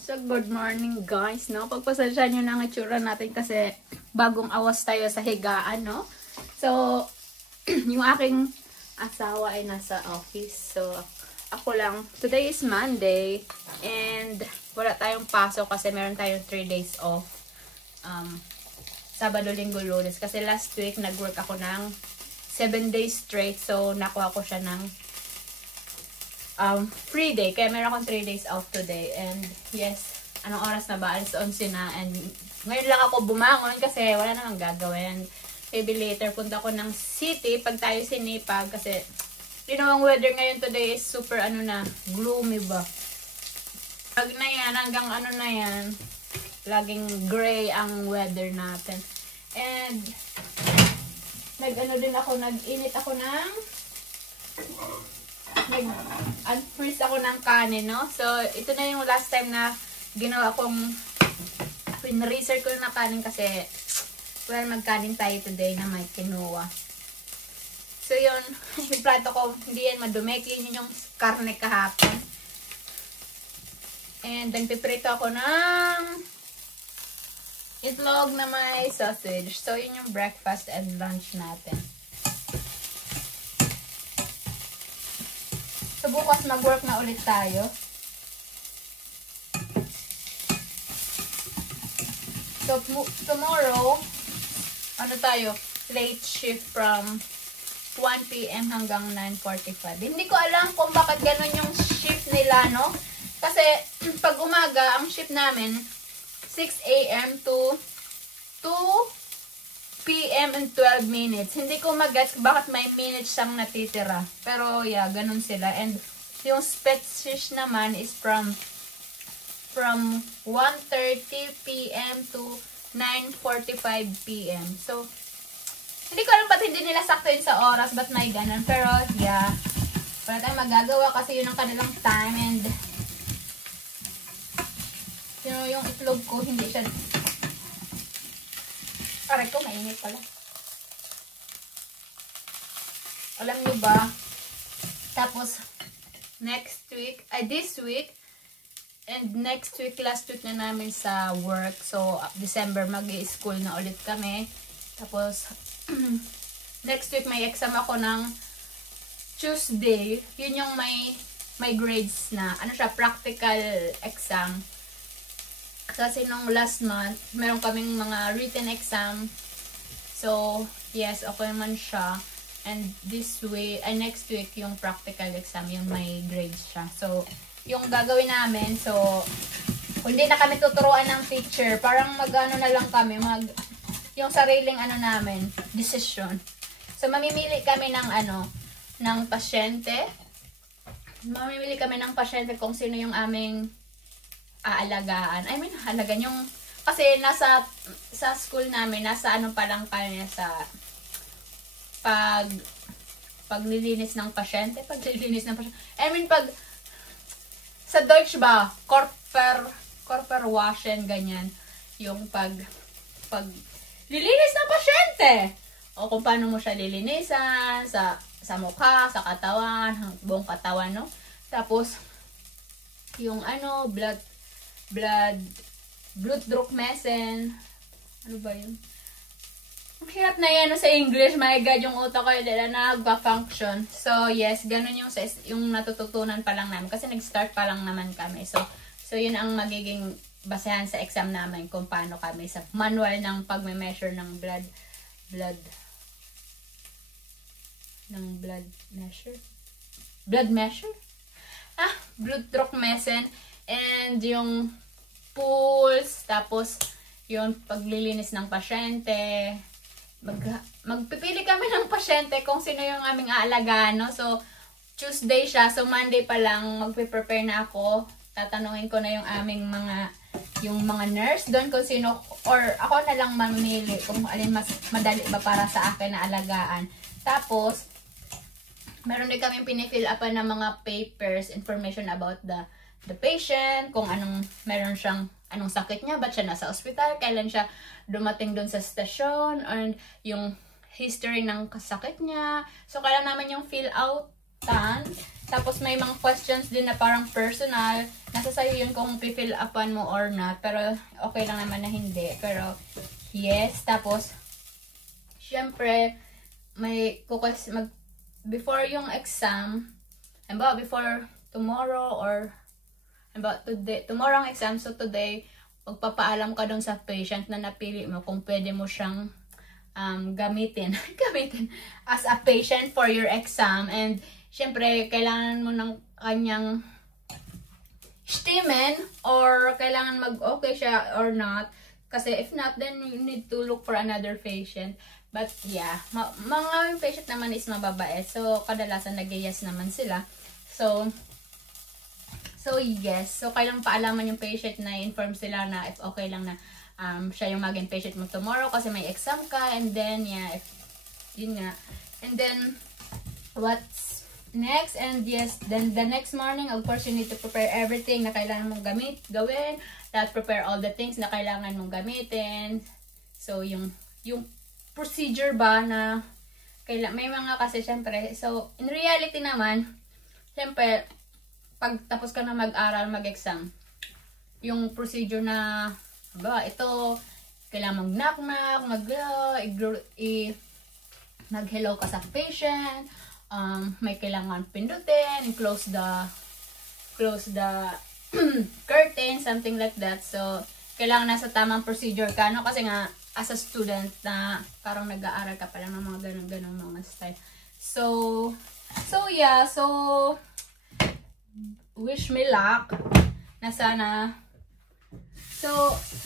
So, good morning guys, no? Pagpasensya nyo na ang itsura natin kasi bagong awas tayo sa higaan, no? So, yung aking asawa ay nasa office. So, ako lang. Today is Monday and wala tayong pasok kasi meron tayong 3 days off. Sabado, Linggo, Lunes. Kasi last week nag-work ako ng 7 days straight. So, nakuha ko siya ng free day. Kaya meron akong 3 days off today. And yes, anong oras na ba? Alas 11 na. And ngayon lang ako bumangon kasi wala namang gagawin. Maybe later punta ko ng city pag tayo sinipag. Kasi you know, ang weather ngayon today is super gloomy ba? Pag na yan, hanggang na yan, laging gray ang weather natin. And nag-init ako ng unfreeze ako ng kanin, no? So, ito na yung last time na ginawa kong pin-research ko na kanin kasi well, magkanin tayo today na may quinoa. So, yun, yung plato ko, hindi yan madumi. Clean yun yung karne kahapon. And then, piprito ako ng itlog na may sausage. So, yun yung breakfast and lunch natin. So, bukas mag-work na ulit tayo. So, tomorrow, tayo? Late shift from 1 PM hanggang 9:45. Hindi ko alam kung bakit ganun yung shift nila, no? Kasi, pag umaga, ang shift namin, 6 AM to 2 PM and 12 minutes. Hindi ko mag-gets bakit may minutes siyang natitira. Pero yeah, ganun sila. And yung split shift naman is from 1:30 PM to 9:45 PM. So, hindi ko alam ba't hindi nila saktuin sa oras, ba't may ganun. Pero yeah, wala tayong magagawa kasi yun ang kanilang time. And you know, yung itlog ko, hindi siya... Aray ko, mainit pala. Alam nyo ba? Tapos, this week, and next week, last week na namin sa work. So, December, mag-i-school na ulit kami. Tapos, next week, may exam ako ng Tuesday. Yun yung may grades na. Ano siya? Practical exam. Kasi nung last month, meron kaming mga written exam. So, yes, okay naman siya. And next week, yung practical exam, yung may grades siya. So, yung gagawin namin, so, hindi na kami tuturuan ng teacher. Parang na lang kami, yung sariling namin, decision. So, mamimili kami ng pasyente. Mamimili kami ng pasyente kung sino yung aming aalagaan. I mean, halagan yung kasi sa school namin, nasa pa lang kami sa paglilinis ng pasyente. I mean, sa Deutsch ba, Körper waschen, ganyan. Yung pag lilinis ng pasyente. O kung paano mo siya lilinisan, sa mukha, sa katawan, buong katawan, no? Tapos, yung Blutdruckmessen. Ano ba yun? Ang hirap na yan sa English. My God, yung utak ko nila nagpa-function. So, yes, ganun yung natututunan pa lang namin. Kasi nag-start pa lang naman kami. So yun ang magiging basehan sa exam namin kung paano kami sa manual ng pagme-measure ng blood measure? Blutdruckmessen. And yung pulse, tapos yung paglilinis ng pasyente. Magpipili kami ng pasyente kung sino yung aming aalagaan, no? So, Tuesday siya. So, Monday pa lang, magpe-prepare na ako. Tatanungin ko na yung aming mga nurse doon kung sino, or ako na lang mamili kung alin mas madali ba para sa akin na alagaan. Tapos, meron din kami pinifill upan ng mga papers, information about the patient, kung meron siyang anong sakit niya, ba't siya nasa ospital, kailan siya dumating doon sa stasyon, and yung history ng kasakit niya. So, kailan naman yung fill out Tapos may mga questions din na parang personal. Nasa sayo yun kung pifill upan mo or not. Pero okay lang naman na hindi. Pero yes. Tapos syempre may before yung exam, before tomorrow or today, tomorrow ang exam, so today magpapaalam ka dun sa patient na napili mo kung pwede mo siyang gamitin as a patient for your exam. And syempre kailangan mo ng kanyang statement or kailangan mag-okay siya or not. Kasi if not, then you need to look for another patient. But yeah, mga patient naman is mababait. So, kadalasan nag-yes naman sila. So yes. So, kailangan paalaman yung patient na inform sila na if okay lang na siya yung maging patient mo tomorrow kasi may exam ka. And then, yeah, yun nga. And then, what's next? And yes, then the next morning, of course, you need to prepare everything na kailangan mong gawin. That prepare all the things na kailangan mong gamitin. So, yung procedure ba na may mga kasi syempre. So, in reality naman, syempre, pag tapos ka na mag-aral, mag-exam, yung procedure na, ito, kailangan mag-knock-knock, mag-hello ka sa patient, may kailangan pindutin, close the curtain, something like that. So, kailangan nasa tamang procedure ka, no? Kasi nga, as a student na parang nag-aaral ka pa lang ng mga ganun mga style. So yeah, so wish me luck na sana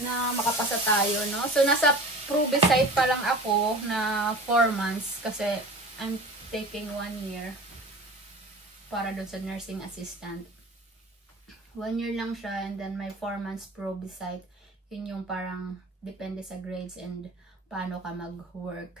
na makapasa tayo, no? So nasa Provicite pa lang ako na 4 months kasi I'm taking 1 year para doon sa nursing assistant. 1 year lang siya, and then may 4 months Provicite. Yun yung parang depende sa grades and paano ka mag-work.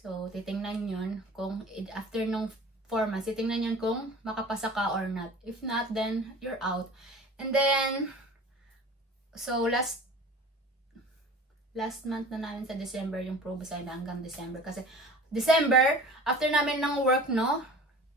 So, titingnan yun kung after nung 4 months, titingnan yun kung makapasa ka or not. If not, then you're out. And then, so last month na namin sa December yung Provicite na hanggang December. Kasi December, after namin ng work, no?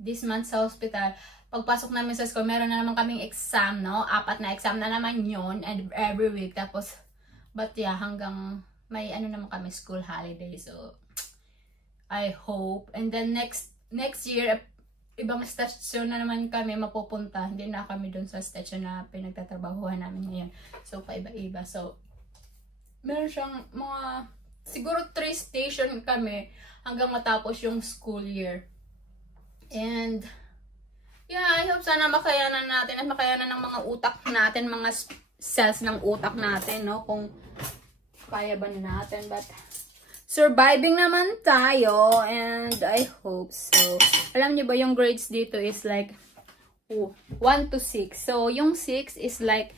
This month sa hospital, pagpasok namin sa school, meron na naman kaming exam, no? 4 na exam na naman yun, and every week. Tapos, but yeah, hanggang may naman kami school holiday. So, I hope. And then next year, ibang station na naman kami mapupunta. Hindi na kami dun sa station na pinagtatrabahuhan namin ngayon. So, paiba-iba. So, meron siyang mga, siguro 3 station kami hanggang matapos yung school year. And, yeah, I hope sana makayanan natin at makayanan ng mga utak natin, mga cells ng utak natin, no? Kung kaya ba natin. But, surviving naman tayo. And, I hope so. Alam niyo ba, yung grades dito is like 1 to 6. So, yung 6 is like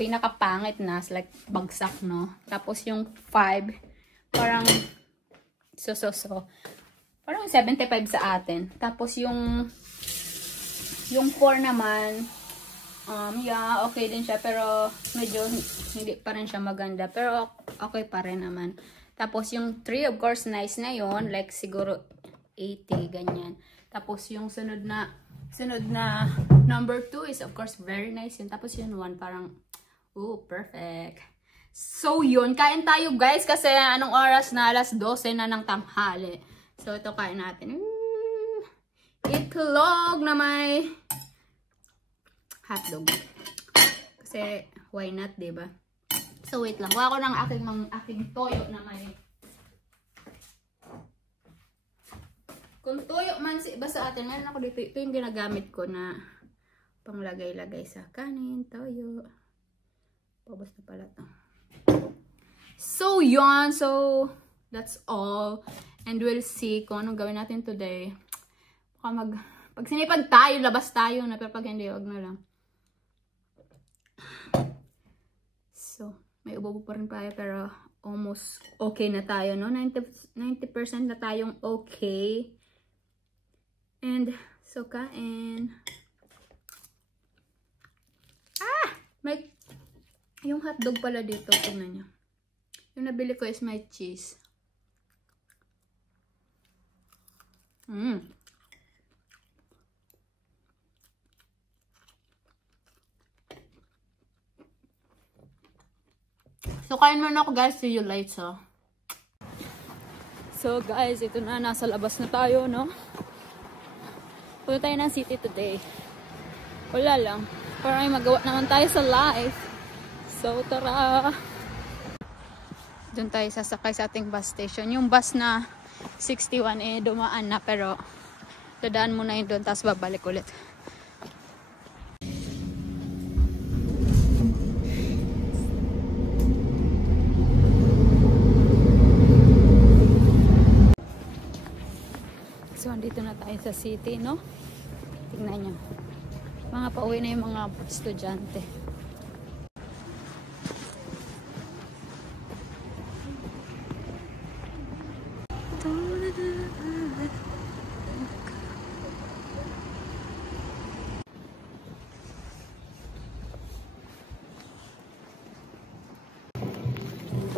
pinakapangit na. It's like bagsak, no? Tapos, yung 5, parang parang 75 sa atin. Tapos, yung 4 naman, yeah, okay din siya. Pero, medyo hindi pa rin siya maganda. Pero, okay pa rin naman. Tapos, yung 3, of course, nice na yon. Like, siguro 80, ganyan. Tapos, yung sunod na number 2 is, of course, very nice yun. Tapos, yung 1, parang, perfect. So, yun. Kain tayo, guys. Kasi, anong oras na? Alas 12 na ng tanghali. So, ito kain natin. Itlog na may hotdog. Kasi, why not, diba? So, wait lang. Kuha ko ng aking toyo na may. Kung toyo man si iba sa atin, meron ako dito. Ito yung ginagamit ko na panglagay-lagay sa kanin, toyo. Pabos na pala to. So, yun. So, that's all. And we'll see kung anong gawin natin today. Pag sinipag tayo, labas tayo na. Pero pag hindi, wag na lang. So, may ubo pa rin tayo. Pero, almost okay na tayo, no? 90% na tayong okay. And, so, kain. May, yung hotdog pala dito. Tingnan nyo. Yung nabili ko is may cheese. So, kain muna ako guys. See you later. So guys, ito na. Nasa labas na tayo, no? Punta tayo ng city today. Wala lang. Para may magawa naman tayo sa live. So, tara! Doon tayo sasakay sa ating bus station. Yung bus na 61 eh, dumaan na. Pero, dadaan muna yun doon. Tapos babalik ulit. So, andito na tayo sa city, no? Tingnan nyo. Mga pauwi na yung mga estudyante.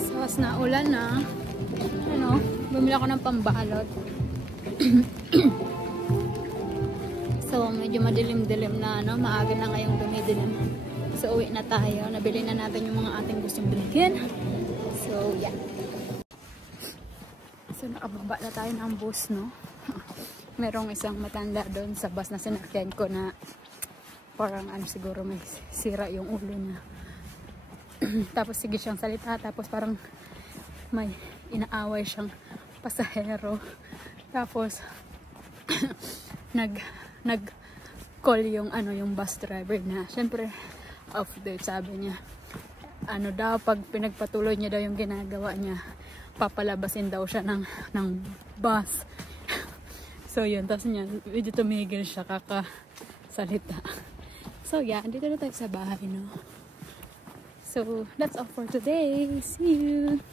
So, as na ulan na, ano, bumili ako ng pambalot. So, medyo madilim-dilim na, no? Maaga na ngayong dumidilim. So, uwi na tayo. Nabili na natin yung mga ating gustong bilhin. So, yeah. So, nakababa na tayo ng bus, no? Merong isang matanda doon sa bus na sinakyan ko na parang ano siguro may sira yung ulo niya. Tapos sige siyang salita. Tapos parang may inaaway siyang pasahero. Tapos, nag-call yung yung bus driver na syempre off date, sabi niya ano daw, pag pinagpatuloy niya daw yung ginagawa niya, papalabasin daw siya ng bus. So yun, tapos niya medyo tumigil siya kakasalita. So yeah, andito na tayo sa bahay, no? So that's all for today. See you!